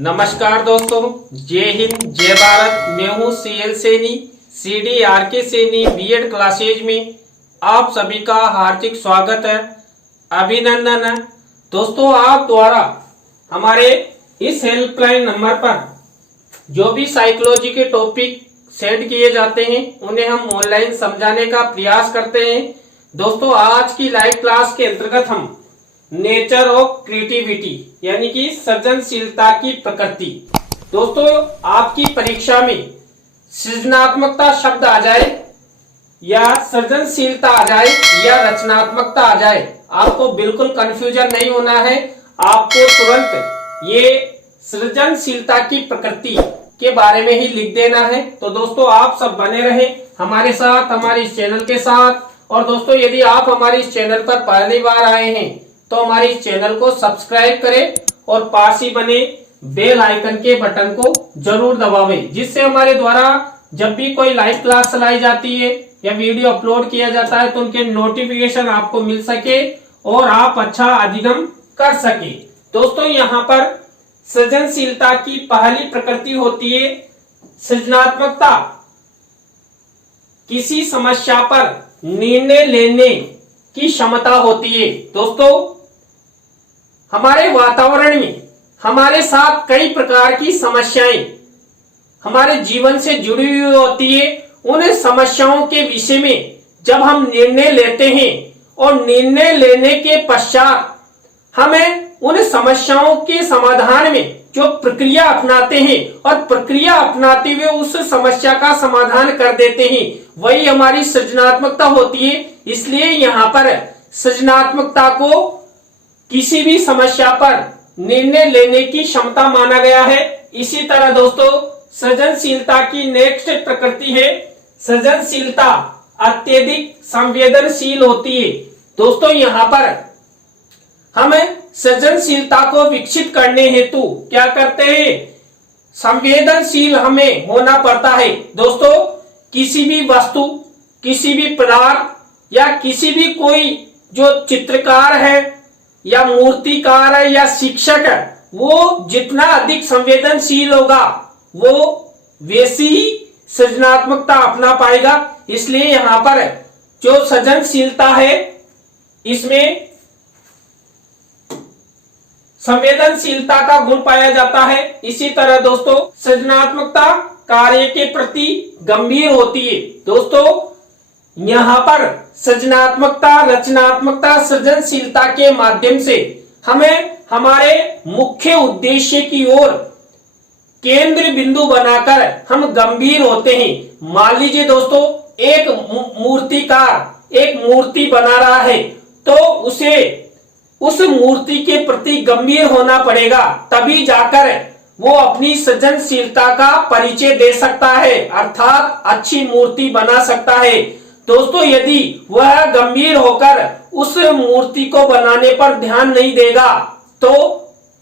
नमस्कार दोस्तों, जय हिंद जय भारत। मैं हूँ CL Saini, CDRK Saini BEd classes में आप सभी का हार्दिक स्वागत है, अभिनंदन है। दोस्तों, आप द्वारा हमारे इस हेल्पलाइन नंबर पर जो भी साइकोलॉजी के टॉपिक सेंड किए जाते हैं उन्हें हम ऑनलाइन समझाने का प्रयास करते हैं। दोस्तों, आज की लाइव क्लास के अंतर्गत हम नेचर ऑफ क्रिएटिविटी यानी कि सृजनशीलता की प्रकृति। दोस्तों, आपकी परीक्षा में सृजनात्मकता शब्द आ जाए या सृजनशीलता आ जाए या रचनात्मकता आ जाए, आपको बिल्कुल कंफ्यूजन नहीं होना है। आपको तुरंत ये सृजनशीलता की प्रकृति के बारे में ही लिख देना है। तो दोस्तों, आप सब बने रहे हमारे साथ, हमारे इस चैनल के साथ। और दोस्तों, यदि आप हमारे इस चैनल पर पहली बार आए हैं तो हमारे इस चैनल को सब्सक्राइब करें और पास ही बने बेल आइकन के बटन को जरूर दबावें, जिससे हमारे द्वारा जब भी कोई लाइव क्लास चलाई जाती है या वीडियो अपलोड किया जाता है तो उनके नोटिफिकेशन आपको मिल सके और आप अच्छा अधिगम कर सके। दोस्तों, यहाँ पर सृजनशीलता की पहली प्रकृति होती है सृजनात्मकता। किसी समस्या पर निर्णय लेने की क्षमता होती है। दोस्तों, हमारे वातावरण में हमारे साथ कई प्रकार की समस्याएं हमारे जीवन से जुड़ी हुई होती है। उन समस्याओं के विषय में जब हम निर्णय लेते हैं और निर्णय लेने के पश्चात हमें उन समस्याओं के समाधान में जो प्रक्रिया अपनाते हैं और प्रक्रिया अपनाते हुए उस समस्या का समाधान कर देते हैं, वही हमारी सृजनात्मकता होती है। इसलिए यहाँ पर सृजनात्मकता को किसी भी समस्या पर निर्णय लेने की क्षमता माना गया है। इसी तरह दोस्तों, सृजनशीलता की नेक्स्ट प्रकृति है सृजनशीलता अत्यधिक संवेदनशील होती है। दोस्तों, यहाँ पर हम सृजनशीलता को विकसित करने हेतु क्या करते हैं, संवेदनशील हमें होना पड़ता है। दोस्तों, किसी भी वस्तु, किसी भी पदार्थ या किसी भी कोई जो चित्रकार है या मूर्तिकार है या शिक्षक है, वो जितना अधिक संवेदनशील होगा वो वैसी ही सृजनात्मकता अपना पाएगा। इसलिए यहाँ पर जो सृजनशीलता है इसमें संवेदनशीलता का गुण पाया जाता है। इसी तरह दोस्तों, सृजनात्मकता कार्य के प्रति गंभीर होती है। दोस्तों, यहाँ पर सृजनात्मकता, रचनात्मकता, सृजनशीलता के माध्यम से हमें हमारे मुख्य उद्देश्य की ओर केंद्र बिंदु बनाकर हम गंभीर होते हैं। मान लीजिए दोस्तों, एक मूर्तिकार एक मूर्ति बना रहा है तो उसे उस मूर्ति के प्रति गंभीर होना पड़ेगा, तभी जाकर वो अपनी सृजनशीलता का परिचय दे सकता है, अर्थात अच्छी मूर्ति बना सकता है। दोस्तों, यदि वह गंभीर होकर उस मूर्ति को बनाने पर ध्यान नहीं देगा तो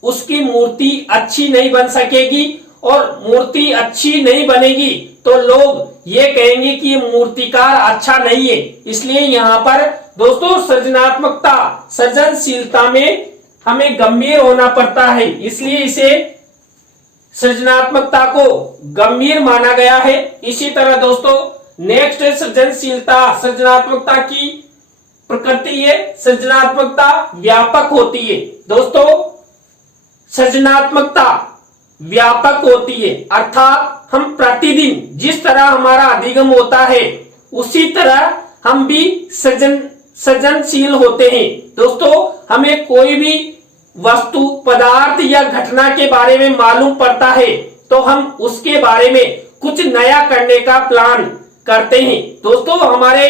उसकी मूर्ति अच्छी नहीं बन सकेगी, और मूर्ति अच्छी नहीं बनेगी तो लोग ये कहेंगे कि मूर्तिकार अच्छा नहीं है। इसलिए यहाँ पर दोस्तों, सृजनात्मकता, सृजनशीलता में हमें गंभीर होना पड़ता है, इसलिए इसे सृजनात्मकता को गंभीर माना गया है। इसी तरह दोस्तों, नेक्स्ट सृजनशीलता, सृजनात्मकता की प्रकृति है सृजनात्मकता व्यापक होती है। दोस्तों, सृजनात्मकता व्यापक होती है, अर्थात हम प्रतिदिन जिस तरह हमारा अधिगम होता है उसी तरह हम भी सृजनशील होते हैं। दोस्तों, हमें कोई भी वस्तु, पदार्थ या घटना के बारे में मालूम पड़ता है तो हम उसके बारे में कुछ नया करने का प्लान करते हैं। दोस्तों, हमारे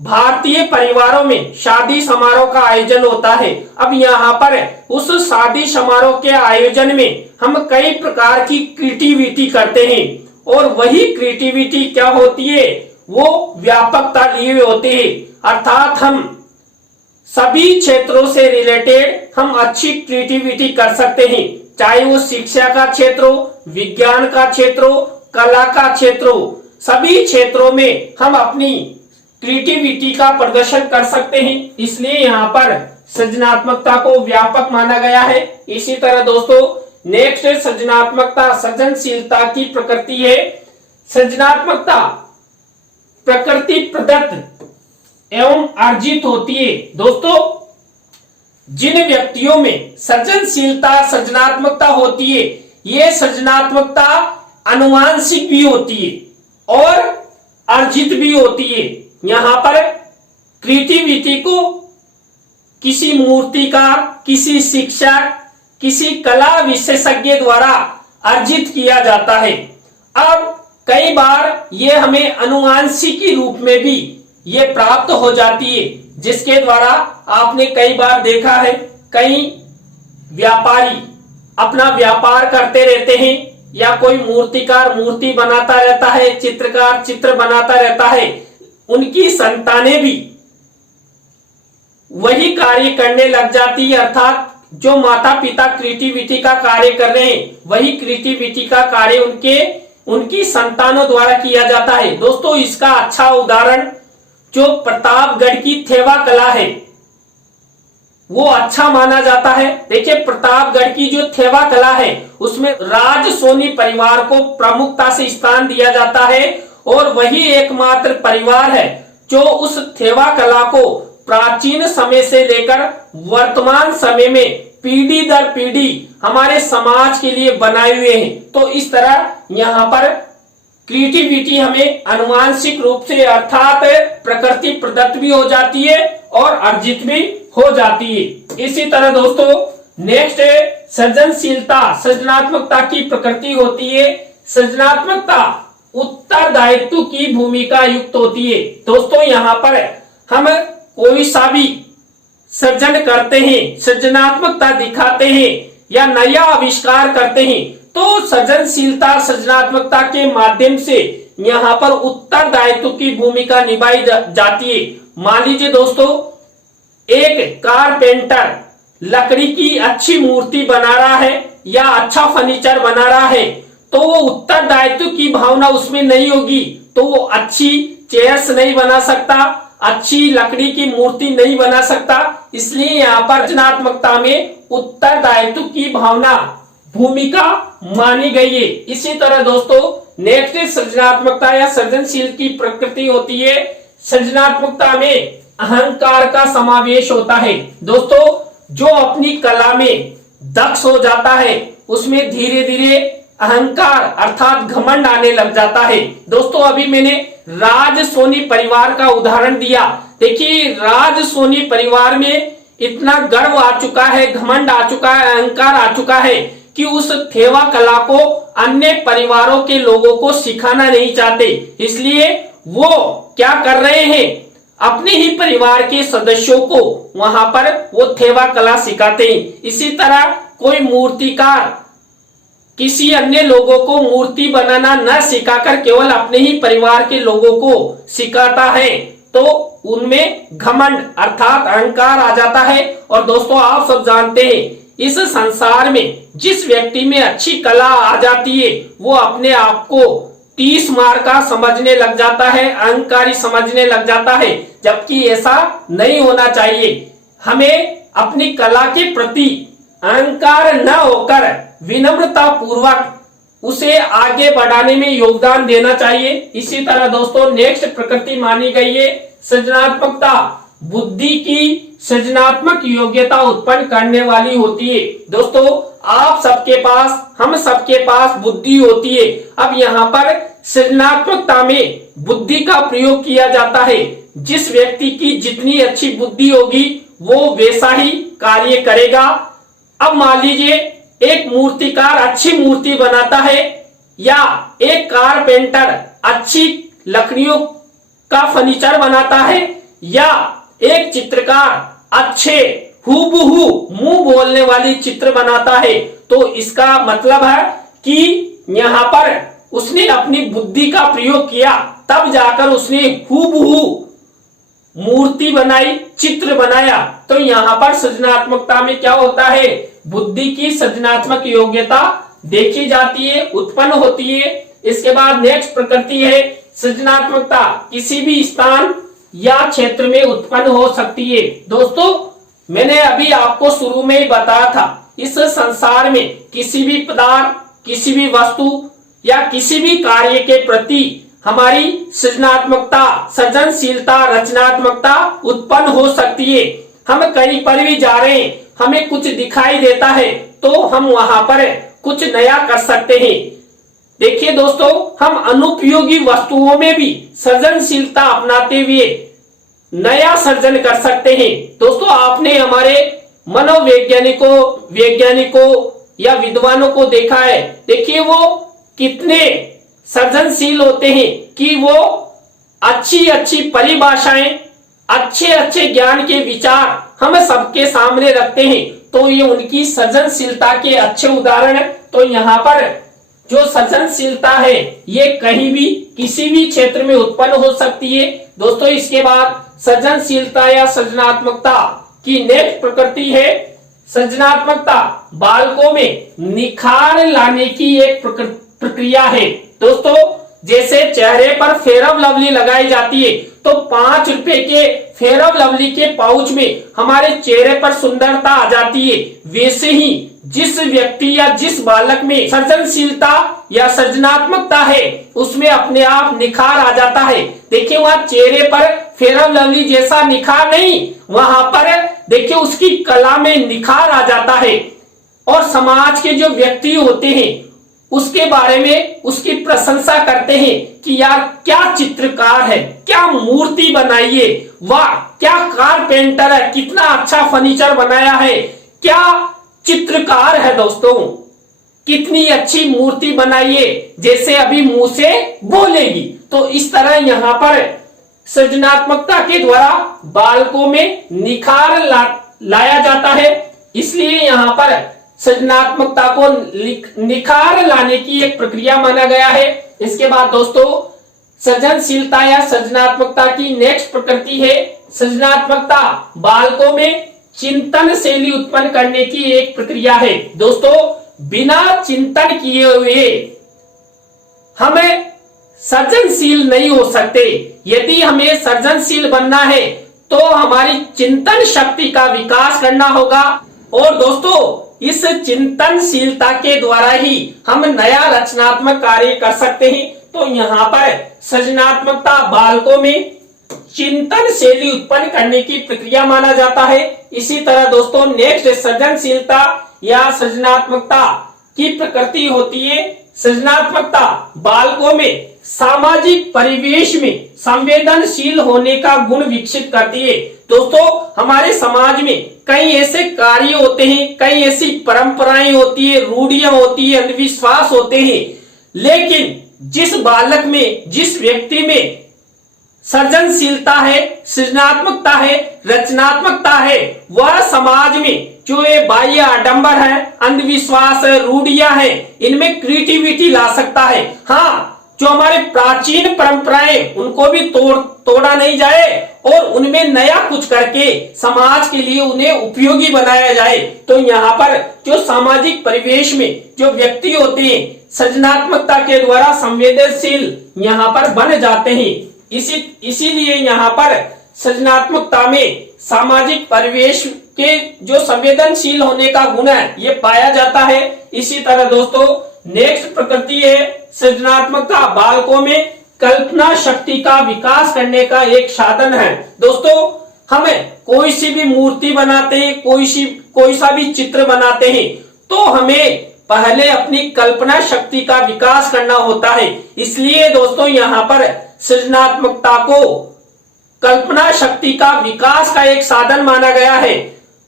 भारतीय परिवारों में शादी समारोह का आयोजन होता है। अब यहाँ पर उस शादी समारोह के आयोजन में हम कई प्रकार की क्रिएटिविटी करते हैं, और वही क्रिएटिविटी क्या होती है, वो व्यापकता लिए हुए होते हैं, अर्थात हम सभी क्षेत्रों से रिलेटेड हम अच्छी क्रिएटिविटी कर सकते हैं, चाहे वो शिक्षा का क्षेत्र हो, विज्ञान का क्षेत्र हो, कला का क्षेत्र हो। सभी क्षेत्रों में हम अपनी क्रिएटिविटी का प्रदर्शन कर सकते हैं। इसलिए यहाँ पर सृजनात्मकता को व्यापक माना गया है। इसी तरह दोस्तों नेक्स्ट सृजनात्मकता सृजनशीलता की प्रकृति है। सृजनात्मकता प्रकृति प्रदत्त एवं अर्जित होती है। दोस्तों जिन व्यक्तियों में सृजनशीलता सृजनात्मकता होती है, ये सृजनात्मकता आनुवांशिक भी होती है और अर्जित भी होती है। यहां पर क्रिएटिविटी को किसी मूर्तिकार, किसी शिक्षक, किसी कला विशेषज्ञ द्वारा अर्जित किया जाता है। अब कई बार ये हमें अनुवांशिक रूप में भी ये प्राप्त हो जाती है, जिसके द्वारा आपने कई बार देखा है कई व्यापारी अपना व्यापार करते रहते हैं, या कोई मूर्तिकार मूर्ति बनाता रहता है, चित्रकार चित्र बनाता रहता है, उनकी संतानें भी वही कार्य करने लग जाती है। अर्थात जो माता पिता क्रिएटिविटी का कार्य कर रहे हैं, वही क्रिएटिविटी का कार्य उनकी संतानों द्वारा किया जाता है। दोस्तों इसका अच्छा उदाहरण जो प्रतापगढ़ की थेवा कला है वो अच्छा माना जाता है। देखिए प्रतापगढ़ की जो थेवा कला है उसमें राज सोनी परिवार को प्रमुखता से स्थान दिया जाता है, और वही एकमात्र परिवार है जो उस थेवा कला को प्राचीन समय से लेकर वर्तमान समय में पीढ़ी दर पीढ़ी हमारे समाज के लिए बनाए हुए हैं। तो इस तरह यहाँ पर क्रिएटिविटी हमें आनुवांशिक रूप से अर्थात प्रकृति प्रदत्त भी हो जाती है और अर्जित भी हो जाती है। इसी तरह दोस्तों नेक्स्ट है सृजनशीलता सृजनात्मकता की प्रकृति होती है। सृजनात्मकता उत्तरदायित्व की भूमिका युक्त होती है। दोस्तों यहाँ पर हम कोई सा भी सृजन करते हैं, सृजनात्मकता दिखाते हैं या नया आविष्कार करते हैं, तो सृजनशीलता सृजनात्मकता के माध्यम से यहाँ पर उत्तरदायित्व की भूमिका निभाई जाती है। मान लीजिए दोस्तों एक कारपेंटर लकड़ी की अच्छी मूर्ति बना रहा है या अच्छा फर्नीचर बना रहा है, तो वो उत्तरदायित्व की भावना उसमें नहीं होगी, तो वो अच्छी चेयर्स नहीं बना सकता, अच्छी लकड़ी की मूर्ति नहीं बना सकता। इसलिए यहाँ पर सृजनात्मकता में उत्तरदायित्व की भावना भूमिका मानी गई है। इसी तरह दोस्तों नेक्स्ट सृजनात्मकता या सृजनशील की प्रकृति होती है। सृजनात्मकता में अहंकार का समावेश होता है। दोस्तों जो अपनी कला में दक्ष हो जाता है उसमें धीरे धीरे अहंकार अर्थात घमंड आने लग जाता है। दोस्तों अभी मैंने राज सोनी परिवार का उदाहरण दिया। देखिए राज सोनी परिवार में इतना गर्व आ चुका है, घमंड आ चुका है, अहंकार आ चुका है कि उस थेवा कला को अन्य परिवारों के लोगों को सिखाना नहीं चाहते। इसलिए वो क्या कर रहे हैं, अपने ही परिवार के सदस्यों को वहां पर वो थेवा कला सिखाते हैं। इसी तरह कोई मूर्तिकार किसी अन्य लोगों को मूर्ति बनाना न सिखाकर केवल अपने ही परिवार के लोगों को सिखाता है, तो उनमें घमंड अर्थात अहंकार आ जाता है। और दोस्तों आप सब जानते हैं इस संसार में जिस व्यक्ति में अच्छी कला आ जाती है वो अपने आप को 30 मार का समझने लग जाता है, अहंकारी समझने लग जाता है, जबकि ऐसा नहीं होना चाहिए। हमें अपनी कला के प्रति अहंकार न होकर विनम्रता पूर्वक उसे आगे बढ़ाने में योगदान देना चाहिए। इसी तरह दोस्तों नेक्स्ट प्रकृति मानी गई है सृजनात्मकता बुद्धि की सृजनात्मक योग्यता उत्पन्न करने वाली होती है। दोस्तों आप सबके पास हम सबके पास बुद्धि होती है। अब यहाँ पर सृजनात्मकता में बुद्धि का प्रयोग किया जाता है। जिस व्यक्ति की जितनी अच्छी बुद्धि होगी वो वैसा ही कार्य करेगा। अब मान लीजिए एक मूर्तिकार अच्छी मूर्ति बनाता है या एक कारपेंटर अच्छी लकड़ियों का फर्नीचर बनाता है या एक चित्रकार अच्छे हूबहू मुंह बोलने वाली चित्र बनाता है, तो इसका मतलब है कि यहाँ पर उसने अपनी बुद्धि का प्रयोग किया, तब जाकर उसने हूबहू मूर्ति बनाई, चित्र बनाया। तो यहाँ पर सृजनात्मकता में क्या होता है, बुद्धि की सृजनात्मक योग्यता देखी जाती है, उत्पन्न होती है। इसके बाद नेक्स्ट प्रकृति है सृजनात्मकता किसी भी स्थान या क्षेत्र में उत्पन्न हो सकती है। दोस्तों मैंने अभी आपको शुरू में ही बताया था, इस संसार में किसी भी पदार्थ, किसी भी वस्तु या किसी भी कार्य के प्रति हमारी सृजनात्मकता, सृजनशीलता, रचनात्मकता उत्पन्न हो सकती है। हम कहीं पर भी जा रहे हैं, हमें कुछ दिखाई देता है तो हम वहां पर कुछ नया कर सकते हैं। देखिए दोस्तों, हम अनुपयोगी वस्तुओं में भी सृजनशीलता अपनाते हुए नया सर्जन कर सकते हैं। दोस्तों, आपने हमारे वैज्ञानिकों या विद्वानों को देखा है, देखिए वो कितने सृजनशील होते हैं कि वो अच्छी अच्छी परिभाषाएं, अच्छे अच्छे ज्ञान के विचार हम सबके सामने रखते हैं। तो ये उनकी सृजनशीलता के अच्छे उदाहरण है। तो यहाँ पर जो सृजनशीलता है ये कहीं भी किसी भी क्षेत्र में उत्पन्न हो सकती है। दोस्तों, इसके बाद सृजनशीलता या सृजनात्मकता की नेक्स्ट प्रकृति है सृजनात्मकता बालकों में निखार लाने की एक प्रक्रिया है। दोस्तों, जैसे चेहरे पर फेयर लवली लगाई जाती है तो 5 रुपए के फेयर लवली के पाउच में हमारे चेहरे पर सुंदरता आ जाती है, वैसे ही जिस व्यक्ति या जिस बालक में सृजनशीलता या सृजनात्मकता है उसमें अपने आप निखार आ जाता है। देखिए, वहां चेहरे पर फेयर लवली जैसा निखार नहीं, वहां पर देखिए उसकी कला में निखार आ जाता है। और समाज के जो व्यक्ति होते हैं उसके बारे में उसकी प्रशंसा करते हैं कि यार क्या चित्रकार है, क्या मूर्ति बनाई है, वाह क्या कारपेंटर है, कितना अच्छा फर्नीचर बनाया है, क्या चित्रकार है दोस्तों, कितनी अच्छी मूर्ति बनाई है, जैसे अभी मुंह से बोलेगी। तो इस तरह यहाँ पर सृजनात्मकता के द्वारा बालकों में निखार लाया जाता है। इसलिए यहाँ पर सृजनात्मकता को निखार लाने की एक प्रक्रिया माना गया है। इसके बाद दोस्तों, सृजनशीलता या सृजनात्मकता की नेक्स्ट प्रकृति है सृजनात्मकता बालकों में चिंतन शैली उत्पन्न करने की एक प्रक्रिया है। दोस्तों, बिना चिंतन किए हुए हमें सृजनशील नहीं हो सकते। यदि हमें सृजनशील बनना है तो हमारी चिंतन शक्ति का विकास करना होगा। और दोस्तों, इस चिंतनशीलता के द्वारा ही हम नया रचनात्मक कार्य कर सकते हैं। तो यहाँ पर सृजनात्मकता बालकों में चिंतन शैली उत्पन्न करने की प्रक्रिया माना जाता है। इसी तरह दोस्तों, नेक्स्ट सृजनशीलता या सृजनात्मकता की प्रकृति होती है सृजनात्मकता बालकों में सामाजिक परिवेश में संवेदनशील होने का गुण विकसित करती है। दोस्तों, हमारे समाज में कई ऐसे कार्य होते हैं, कई ऐसी परंपराएं होती है, रूढ़ियां होती है, अंधविश्वास होते हैं, लेकिन जिस बालक में, जिस व्यक्ति में सृजनशीलता है, सृजनात्मकता है, रचनात्मकता है, वह समाज में जो ये बाह्य आडंबर है, अंधविश्वास है, रूढ़ियां है, इनमें क्रिएटिविटी ला सकता है। हाँ, जो हमारे प्राचीन परंपराएं उनको भी तोड़ा नहीं जाए और उनमें नया कुछ करके समाज के लिए उन्हें उपयोगी बनाया जाए। तो यहाँ पर जो सामाजिक परिवेश में जो व्यक्ति होते हैं सृजनात्मकता के द्वारा संवेदनशील यहाँ पर बन जाते हैं। इसीलिए यहाँ पर सृजनात्मकता में सामाजिक परिवेश के जो संवेदनशील होने का गुण है ये पाया जाता है। इसी तरह दोस्तों, नेक्स्ट प्रकृति है सृजनात्मकता बालकों में कल्पना शक्ति का विकास करने का एक साधन है। दोस्तों, हमें कोई सी भी मूर्ति बनाते हैं, कोई सा भी चित्र बनाते हैं तो हमें पहले अपनी कल्पना शक्ति का विकास करना होता है। इसलिए दोस्तों, यहाँ पर सृजनात्मकता को कल्पना शक्ति का विकास का एक साधन माना गया है।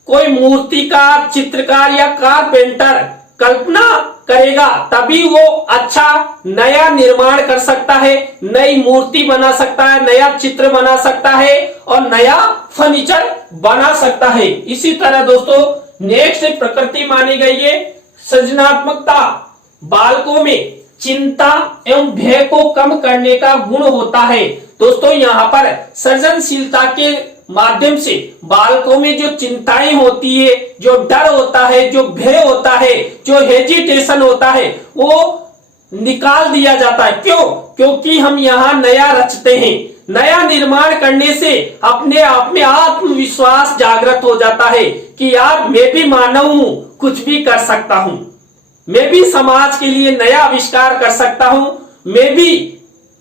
कोई मूर्तिकार, चित्रकार या कारपेंटर कल्पना करेगा तभी वो अच्छा नया निर्माण कर सकता है, नई मूर्ति बना सकता है, नया चित्र बना सकता है और नया फर्नीचर बना सकता है। इसी तरह दोस्तों, नेक्स्ट प्रकृति मानी गई है सृजनात्मकता बालकों में चिंता एवं भय को कम करने का गुण होता है। दोस्तों, यहाँ पर सृजनशीलता के माध्यम से बालकों में जो चिंताएं होती है, जो डर होता है, जो भय होता है, जो हेजिटेशन होता है, वो निकाल दिया जाता है। क्यों? क्योंकि हम यहाँ नया रचते हैं, नया निर्माण करने से अपने आप में आत्मविश्वास जागृत हो जाता है कि यार मैं भी मानव हूं, कुछ भी कर सकता हूं, मैं भी समाज के लिए नया आविष्कार कर सकता हूं, मैं भी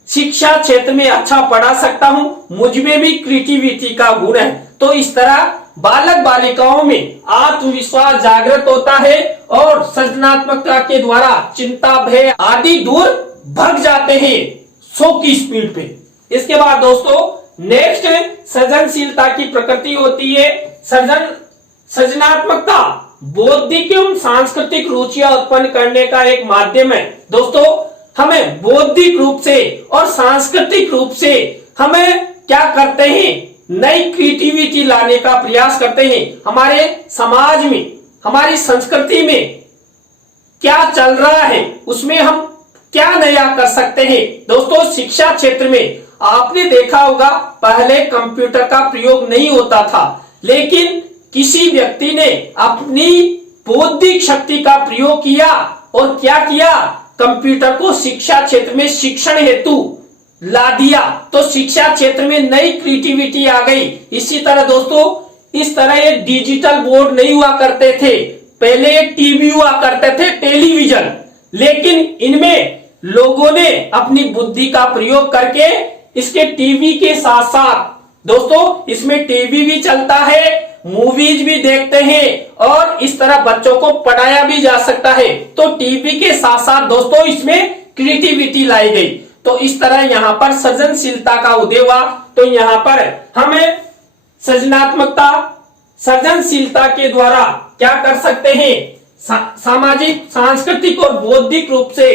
शिक्षा क्षेत्र में अच्छा पढ़ा सकता हूं, मुझ में भी क्रिएटिविटी का गुण है। तो इस तरह बालक बालिकाओं में आत्मविश्वास जागृत होता है और सृजनात्मकता के द्वारा चिंता भय आदि दूर भाग जाते हैं 100 की स्पीड पे। इसके बाद दोस्तों नेक्स्ट सृजनशीलता की प्रकृति होती है। सृजनात्मकता बौद्धिक एवं सांस्कृतिक रुचियां उत्पन्न करने का एक माध्यम है। दोस्तों हमें बौद्धिक रूप से और सांस्कृतिक रूप से हमें क्या करते हैं, नई क्रिएटिविटी लाने का प्रयास करते हैं। हमारे समाज में, हमारी संस्कृति में क्या चल रहा है, उसमें हम क्या नया कर सकते हैं। दोस्तों शिक्षा क्षेत्र में आपने देखा होगा पहले कंप्यूटर का प्रयोग नहीं होता था, लेकिन किसी व्यक्ति ने अपनी बौद्धिक शक्ति का प्रयोग किया और क्या किया, कंप्यूटर को शिक्षा क्षेत्र में शिक्षण हेतु ला दिया, तो शिक्षा क्षेत्र में नई क्रिएटिविटी आ गई। इसी तरह दोस्तों इस तरह ये डिजिटल बोर्ड नहीं हुआ करते थे, पहले एक टीवी हुआ करते थे, टेलीविजन, लेकिन इनमें लोगों ने अपनी बुद्धि का प्रयोग करके इसके टीवी के साथ साथ दोस्तों इसमें टीवी भी चलता है, मूवीज भी देखते हैं और इस तरह बच्चों को पढ़ाया भी जा सकता है। तो टीवी के साथ साथ दोस्तों इसमें क्रिएटिविटी लाई गई। तो इस तरह यहाँ पर सृजनशीलता का उदय हुआ। तो यहाँ पर हमें सृजनशीलता के द्वारा क्या कर सकते हैं, सामाजिक सांस्कृतिक और बौद्धिक रूप से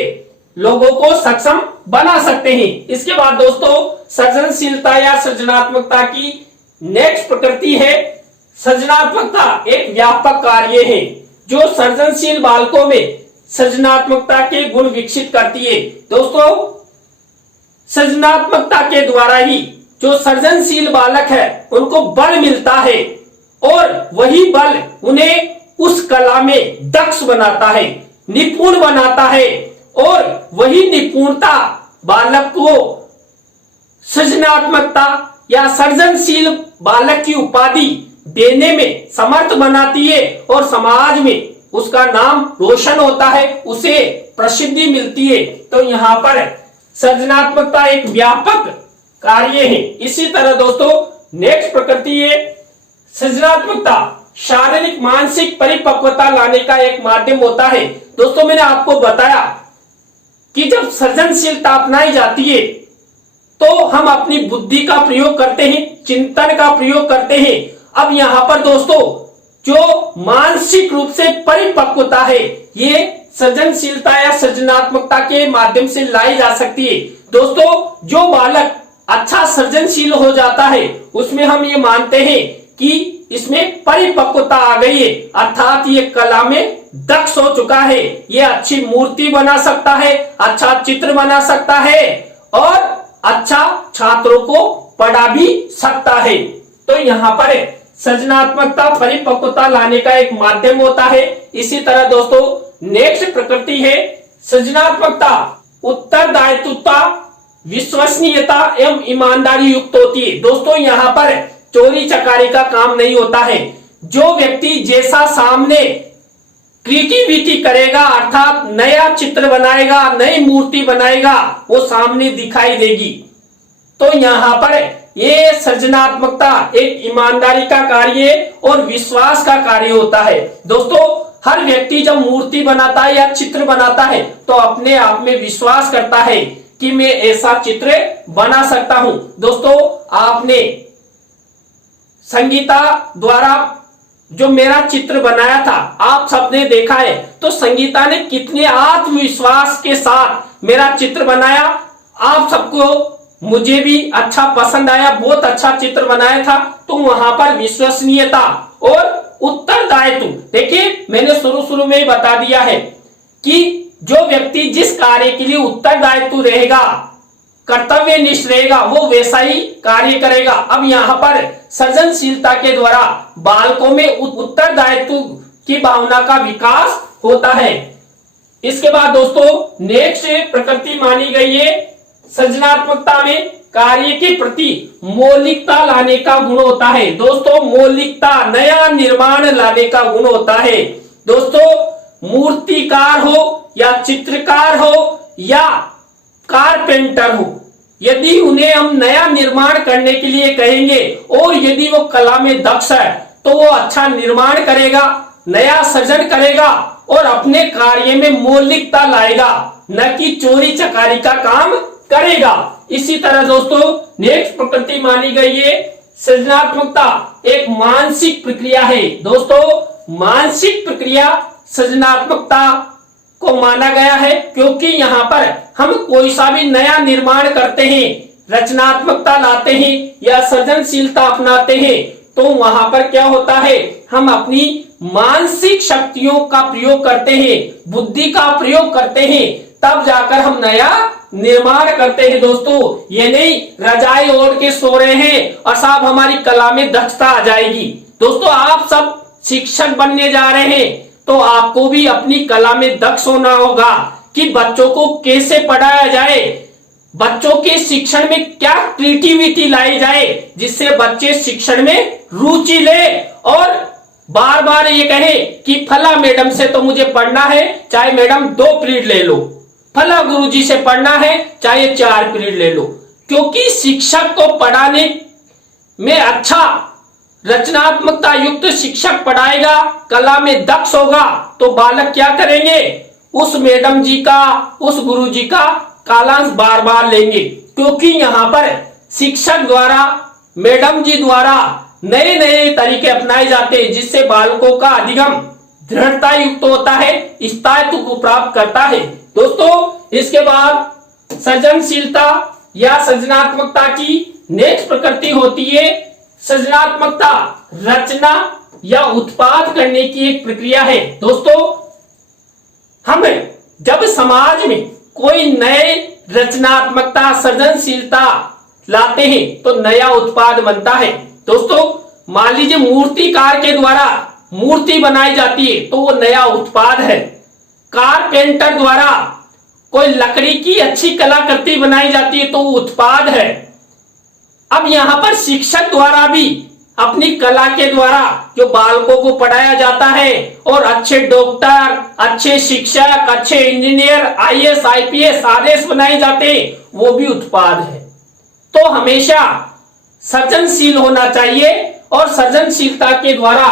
लोगों को सक्षम बना सकते हैं। इसके बाद दोस्तों सृजनशीलता या सृजनात्मकता की नेक्स्ट प्रकृति है। सृजनात्मकता एक व्यापक कार्य है जो सृजनशील बालकों में सृजनात्मकता के गुण विकसित करती है। दोस्तों सृजनात्मकता के द्वारा ही जो सृजनशील बालक है उनको बल मिलता है और वही बल उन्हें उस कला में दक्ष बनाता है, निपुण बनाता है और वही निपुणता बालक को सृजनात्मकता या सृजनशील बालक की उपाधि देने में समर्थ बनाती है और समाज में उसका नाम रोशन होता है, उसे प्रसिद्धि मिलती है। तो यहाँ पर सृजनात्मकता एक व्यापक कार्य है। इसी तरह दोस्तों नेक्स्ट प्रकृति है सृजनात्मकता शारीरिक मानसिक परिपक्वता लाने का एक माध्यम होता है। दोस्तों मैंने आपको बताया कि जब सृजनशीलता अपनाई जाती है तो हम अपनी बुद्धि का प्रयोग करते हैं, चिंतन का प्रयोग करते हैं। अब यहाँ पर दोस्तों जो मानसिक रूप से परिपक्वता है ये सृजनशीलता या सृजनात्मकता के माध्यम से लाई जा सकती है। दोस्तों जो बालक अच्छा सृजनशील हो जाता है उसमें हम ये मानते हैं कि इसमें परिपक्वता आ गई है, अर्थात ये कला में दक्ष हो चुका है, ये अच्छी मूर्ति बना सकता है, अच्छा चित्र बना सकता है और अच्छा छात्रों को पढ़ा भी सकता है। तो यहाँ पर सृजनात्मकता परिपक्वता लाने का एक माध्यम होता है। इसी तरह दोस्तों नेक्स्ट प्रकृति है सृजनात्मकता उत्तरदायित्वता विश्वसनीयता एवं ईमानदारी युक्त होती है। दोस्तों यहाँ पर चोरी चकारी का काम नहीं होता है। जो व्यक्ति जैसा सामने क्रिएटिविटी करेगा अर्थात नया चित्र बनाएगा, नई मूर्ति बनाएगा, वो सामने दिखाई देगी। तो यहाँ पर ये सृजनात्मकता एक ईमानदारी का कार्य और विश्वास का कार्य होता है। दोस्तों हर व्यक्ति जब मूर्ति बनाता है या चित्र बनाता है तो अपने आप में विश्वास करता है कि मैं ऐसा चित्र बना सकता हूं। दोस्तों आपने संगीता द्वारा जो मेरा चित्र बनाया था आप सबने देखा है, तो संगीता ने कितने आत्मविश्वास के साथ मेरा चित्र बनाया। आप सबको मुझे भी अच्छा पसंद आया, बहुत अच्छा चित्र बनाया था। तो वहां पर विश्वसनीयता और उत्तरदायित्व, देखिए मैंने शुरू में ही बता दिया है कि जो व्यक्ति जिस कार्य के लिए उत्तरदायित्व रहेगा, कर्तव्यनिष्ठ रहेगा, वो वैसा ही कार्य करेगा। अब यहाँ पर सृजनशीलता के द्वारा बालकों में उत्तरदायित्व की भावना का विकास होता है। इसके बाद दोस्तों नेक्स्ट प्रकृति मानी गई है सृजनात्मकता में कार्य के प्रति मौलिकता लाने का गुण होता है। दोस्तों मौलिकता, नया निर्माण लाने का गुण होता है। दोस्तों मूर्तिकार हो या चित्रकार हो या कारपेंटर हो, यदि उन्हें हम नया निर्माण करने के लिए कहेंगे और यदि वो कला में दक्ष है तो वो अच्छा निर्माण करेगा, नया सृजन करेगा और अपने कार्य में मौलिकता लाएगा, न कि चोरी चकारी का काम करेगा। इसी तरह दोस्तों नेक्स्ट प्रकृति मानी गई है सृजनात्मकता एक मानसिक प्रक्रिया है। दोस्तों मानसिक प्रक्रिया सृजनात्मकता को माना गया है, क्योंकि यहाँ पर हम कोई सा भी नया निर्माण करते हैं, रचनात्मकता लाते हैं या सृजनशीलता अपनाते हैं, तो वहां पर क्या होता है, हम अपनी मानसिक शक्तियों का प्रयोग करते हैं, बुद्धि का प्रयोग करते हैं, तब जाकर हम नया निर्माण करते हैं। दोस्तों ये नहीं रजाई ओढ़ के सो रहे हैं और साहब हमारी कला में दक्षता आ जाएगी। दोस्तों आप सब शिक्षक बनने जा रहे हैं तो आपको भी अपनी कला में दक्ष होना होगा कि बच्चों को कैसे पढ़ाया जाए, बच्चों के शिक्षण में क्या क्रिएटिविटी लाई जाए जिससे बच्चे शिक्षण में रुचि ले और बार बार ये कहे कि फला मैडम से तो मुझे पढ़ना है, चाहे मैडम 2 पीरियड ले लो, फला गुरुजी से पढ़ना है चाहे 4 पीरियड ले लो। क्योंकि शिक्षक को पढ़ाने में अच्छा रचनात्मकता युक्त शिक्षक पढ़ाएगा, कला में दक्ष होगा, तो बालक क्या करेंगे, उस मैडम जी का, उस गुरुजी का कालांश बार बार लेंगे। क्योंकि यहाँ पर शिक्षक द्वारा, मैडम जी द्वारा नए नए तरीके अपनाए जाते हैं जिससे बालकों का अधिगम दृढ़ता युक्त होता है, स्थायित्व को प्राप्त करता है। दोस्तों इसके बाद सृजनशीलता या सृजनात्मकता की नेक्स्ट प्रकृति होती है सृजनात्मकता रचना या उत्पाद करने की एक प्रक्रिया है। दोस्तों हम जब समाज में कोई नए रचनात्मकता सृजनशीलता लाते हैं तो नया उत्पाद बनता है। दोस्तों मान लीजिए मूर्तिकार के द्वारा मूर्ति बनाई जाती है तो वो नया उत्पाद है, कारपेंटर द्वारा कोई लकड़ी की अच्छी कलाकृति बनाई जाती है तो वो उत्पाद है। अब यहाँ पर शिक्षक द्वारा भी अपनी कला के द्वारा जो बालकों को पढ़ाया जाता है और अच्छे डॉक्टर, अच्छे शिक्षक, अच्छे इंजीनियर, आईएएस, आईपीएस, आरएस बनाए जाते हैं, वो भी उत्पाद है। तो हमेशा सृजनशील होना चाहिए और सृजनशीलता के द्वारा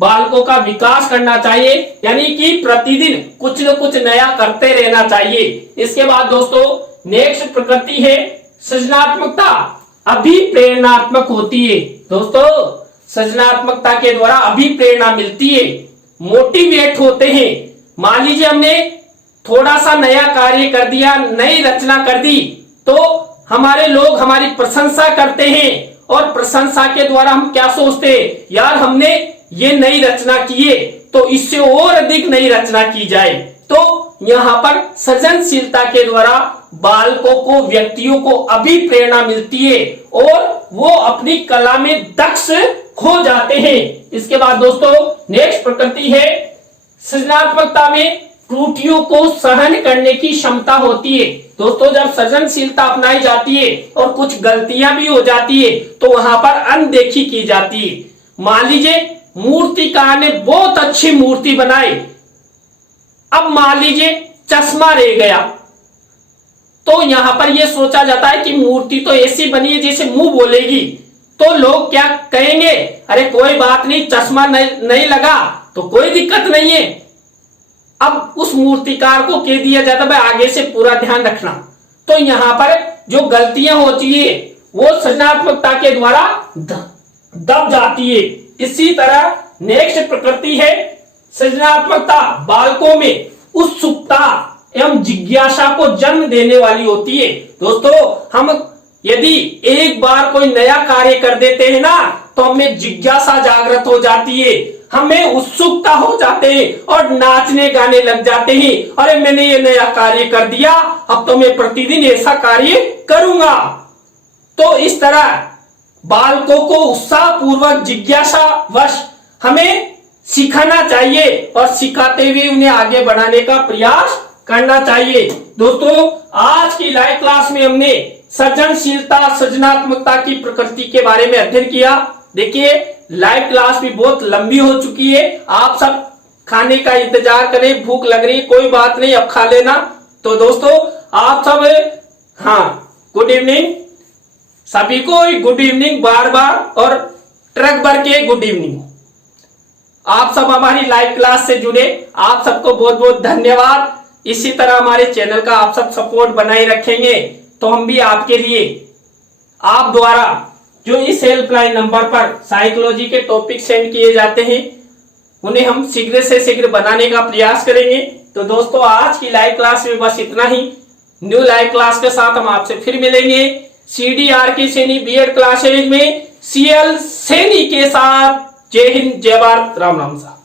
बालकों का विकास करना चाहिए, यानी कि प्रतिदिन कुछ न कुछ नया करते रहना चाहिए। इसके बाद दोस्तों नेक्स्ट प्रकृति है सृजनात्मकता अभिप्रेरणात्मक होती है। दोस्तों सृजनात्मकता के द्वारा अभिप्रेरणा मिलती है, मोटिवेट होते हैं। मान लीजिए हमने थोड़ा सा नया कार्य कर दिया, नई रचना कर दी, तो हमारे लोग हमारी प्रशंसा करते हैं और प्रशंसा के द्वारा हम क्या सोचते हैं, यार हमने ये नई रचना की है तो इससे और अधिक नई रचना की जाए। तो यहाँ पर सृजनशीलता के द्वारा बालकों को, व्यक्तियों को अभिप्रेरणा मिलती है और वो अपनी कला में दक्ष हो जाते हैं। इसके बाद दोस्तों नेक्स्ट प्रकृति है सृजनात्मकता में त्रुटियों को सहन करने की क्षमता होती है। दोस्तों जब सृजनशीलता अपनाई जाती है और कुछ गलतियां भी हो जाती है तो वहां पर अनदेखी की जाती है। मान लीजिए मूर्तिकार ने बहुत अच्छी मूर्ति बनाई, अब मान लीजिए चश्मा रह गया, तो यहां पर यह सोचा जाता है कि मूर्ति तो ऐसी बनी है जैसे मुंह बोलेगी, तो लोग क्या कहेंगे, अरे कोई बात नहीं, चश्मा नहीं लगा तो कोई दिक्कत नहीं है। अब उस मूर्तिकार को कह दिया जाता है आगे से पूरा ध्यान रखना। तो यहां पर जो गलतियां होती है वो सृजनात्मकता के द्वारा दब जाती है। इसी तरह नेक्स्ट प्रकृति है सृजनात्मकता बालकों में उत्सुकता एवं जिज्ञासा को जन्म देने वाली होती है। दोस्तों हम यदि एक बार कोई नया कार्य कर देते हैं ना तो हमें जिज्ञासा जागृत हो जाती है, हमें उत्सुकता हो जाते हैं और नाचने गाने लग जाते हैं, अरे मैंने ये नया कार्य कर दिया, अब तो मैं प्रतिदिन ऐसा कार्य करूंगा। तो इस तरह बालकों को उत्साह पूर्वक जिज्ञासा वश हमें सिखाना चाहिए और सिखाते हुए उन्हें आगे बढ़ाने का प्रयास करना चाहिए। दोस्तों आज की लाइव क्लास में हमने सृजनशीलता सृजनात्मकता की प्रकृति के बारे में अध्ययन किया। देखिए लाइव क्लास भी बहुत लंबी हो चुकी है, आप सब खाने का इंतजार करें, भूख लग रही कोई बात नहीं, अब खा लेना। तो दोस्तों आप सब गुड इवनिंग, सभी को गुड इवनिंग बार बार, और ट्रक भर के गुड इवनिंग। आप सब हमारी लाइव क्लास से जुड़े, आप सबको बहुत बहुत धन्यवाद। इसी तरह हमारे चैनल का आप सब सपोर्ट बनाए रखेंगे तो हम भी आपके लिए आप द्वारा जो इस हेल्पलाइन नंबर पर साइकोलॉजी के टॉपिक सेंड किए जाते हैं उन्हें हम शीघ्र से शीघ्र बनाने का प्रयास करेंगे। तो दोस्तों आज की लाइव क्लास में बस इतना ही। न्यू लाइव क्लास के साथ हम आपसे फिर मिलेंगे CDRK सैनी B.Ed क्लासेज में CL सैनी के साथ। जय हिंद, जय भारत, राम राम साहब।